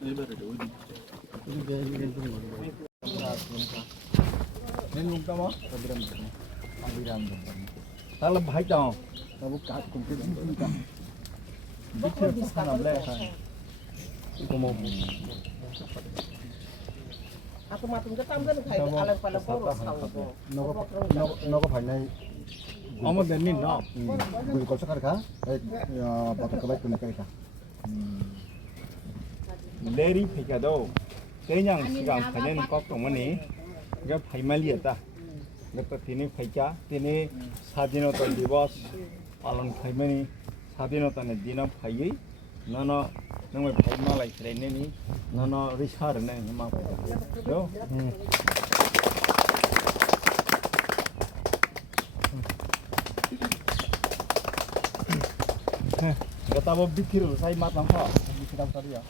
nên luôn tao ta là hai chồng ta bốc cá cùng cái gì cả biết chưa sao làm lẽ phải Aku matung ketam kan kayak alam pada poros tahu. nó có phải này ông bên nhìn nó người có sắc cả đây bắt cái bát cùng cái cả 내리 피가도 그냥 시간 가는 것 때문에 이거 파이말이었다. 그것도 티니 파이자 티니 사진을 또 디버스 알론 파이만이 사진을 또는 디나 파이 너너 정말 파이말이 그랬니 너너 리샤르네 막 요. Kata bawa bitir saya matang kok, bitir apa tadi ya?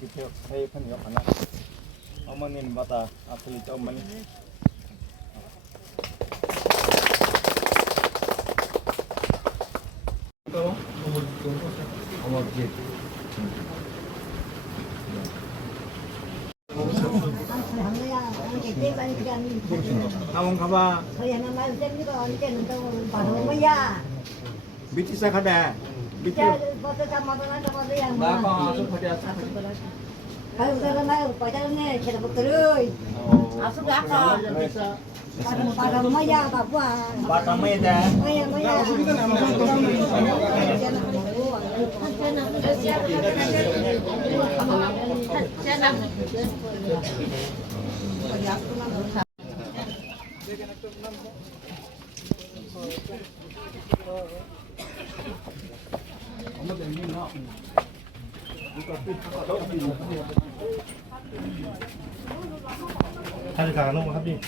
Bitir saya kan ya karena amanin bata asli cuman. Itu, omor jit. Among kaba. Bitir saya kada. Bitir. Kalau udah main pacarnya kita berterus. Asuk apa? Pada Maya Papua. Pada Maya. Maya Maya. 가져가는 거 하지.